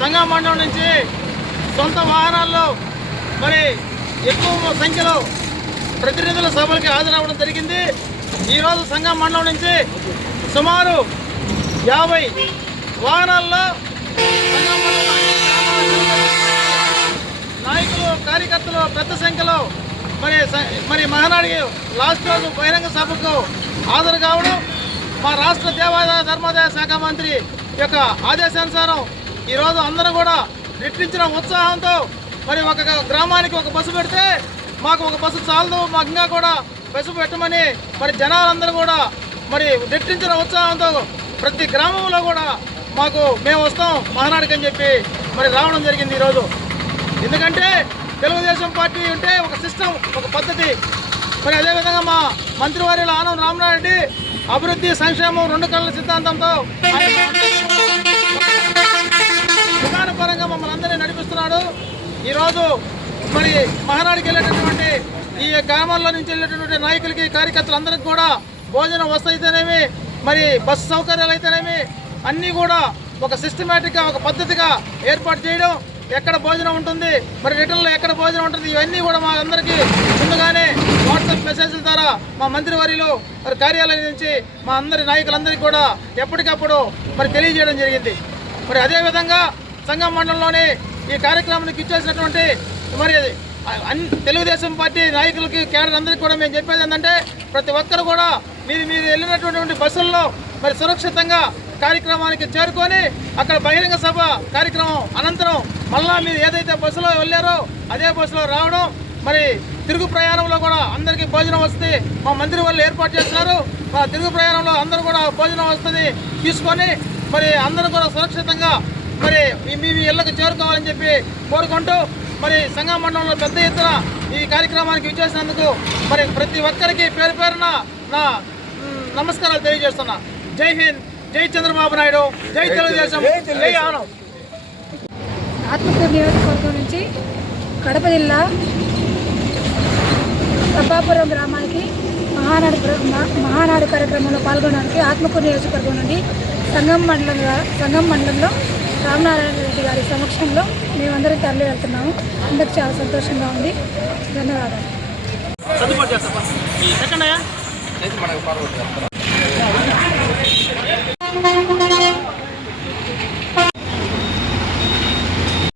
సంఘం మండలం నుంచి సొంత వాహనాల్లో మరి ఎక్కువ సంఖ్యలో ప్రతినిధుల సభలకి హాజరవ్వడం జరిగింది. ఈరోజు సంఘం మండలం నుంచి సుమారు యాభై వాహనాల్లో నాయకులు కార్యకర్తలు పెద్ద సంఖ్యలో మరి మరి మహానాడి లాస్ట్ రోజు బహిరంగ సభకు హాజరు కావడం మా రాష్ట్ర దేవాదాయ ధర్మాదాయ శాఖ మంత్రి యొక్క ఆదేశానుసారం ఈరోజు అందరూ కూడా రెట్టించిన ఉత్సాహంతో మరి ఒక గ్రామానికి ఒక బస్సు పెడితే మాకు ఒక బస్సు చాలదు మాకు ఇంకా కూడా బస్సు పెట్టమని మరి జనాలందరూ కూడా మరి రెట్టించిన ఉత్సాహంతో ప్రతి గ్రామంలో కూడా మాకు మేము వస్తాం మహానాడికి అని చెప్పి మరి రావడం జరిగింది ఈరోజు ఎందుకంటే తెలుగుదేశం పార్టీ ఉంటే ఒక సిస్టమ్ ఒక పద్ధతి. మరి అదేవిధంగా మా మంత్రివర్యులు ఆనం రామనారెడ్డి అభివృద్ధి సంక్షేమం రెండు కళ్ళ సిద్ధాంతంతో ఈరోజు మరి మహానాడికి వెళ్ళేటటువంటి ఈ గ్రామాల్లో నుంచి వెళ్ళేటటువంటి నాయకులకి కార్యకర్తలందరికీ కూడా భోజన వసతి అయితేనేమి మరి బస్సు సౌకర్యాలు అయితేనేమి అన్నీ కూడా ఒక సిస్టమేటిక్గా ఒక పద్ధతిగా ఏర్పాటు చేయడం ఎక్కడ భోజనం ఉంటుంది మరి రిటర్న్లో ఎక్కడ భోజనం ఉంటుంది ఇవన్నీ కూడా మా అందరికీ ముందుగానే వాట్సాప్ మెసేజ్ల ద్వారా మా మంత్రివర్యులు మరి కార్యాలయం నుంచి మా అందరి నాయకులందరికీ కూడా ఎప్పటికప్పుడు మరి తెలియజేయడం జరిగింది. మరి అదేవిధంగా సంఘం మండలంలోని ఈ కార్యక్రమానికి ఇచ్చేసినటువంటి మరి అన్- తెలుగుదేశం పార్టీ నాయకులకి కేడర్ అందరికీ కూడా మేము చెప్పేది ఏంటంటే ప్రతి ఒక్కరు కూడా మీరు మీరు వెళ్ళినటువంటి బస్సుల్లో మరి సురక్షితంగా కార్యక్రమానికి చేరుకొని అక్కడ బహిరంగ సభ కార్యక్రమం అనంతరం మళ్ళా మీరు ఏదైతే బస్సులో వెళ్ళారో అదే బస్సులో రావడం మరి తిరుగు ప్రయాణంలో కూడా అందరికీ భోజనం వస్తుంది మా మంత్రి వాళ్ళు ఏర్పాటు చేస్తున్నారు. మా తిరుగు ప్రయాణంలో అందరూ కూడా భోజనం వస్తుంది తీసుకొని మరి అందరూ కూడా సురక్షితంగా మరి మీ- మీ మీ ఇళ్ళకి చేరుకోవాలని చెప్పి కోరుకుంటూ మరి సంఘం మండలంలో పెద్ద ఎత్తున ఈ కార్యక్రమానికి విచ్చేసినందుకు మరి ప్రతి ఒక్కరికి పేరు పేరున నా నమస్కారాలు తెలియజేస్తున్నా. జై హింద్ జై చంద్రబాబు నాయుడు జై తెలుగుదేశం జై ఆత్మకూరు నియోజకవర్గం నుంచి కడప జిల్లా సబ్బాపురం గ్రామానికి మహానాడు మహానాడు కార్యక్రమంలో పాల్గొనడానికి ఆత్మకూరు నియోజకవర్గం నుండి సంగం మండలంగా సంగం మండలంలో రామనారాయణ రెడ్డి గారి సమక్షంలో మేమందరం తరలి వెళ్తున్నాము. అందరికి చాలా సంతోషంగా ఉంది. ధన్యవాదాలు. సర్దుబాటు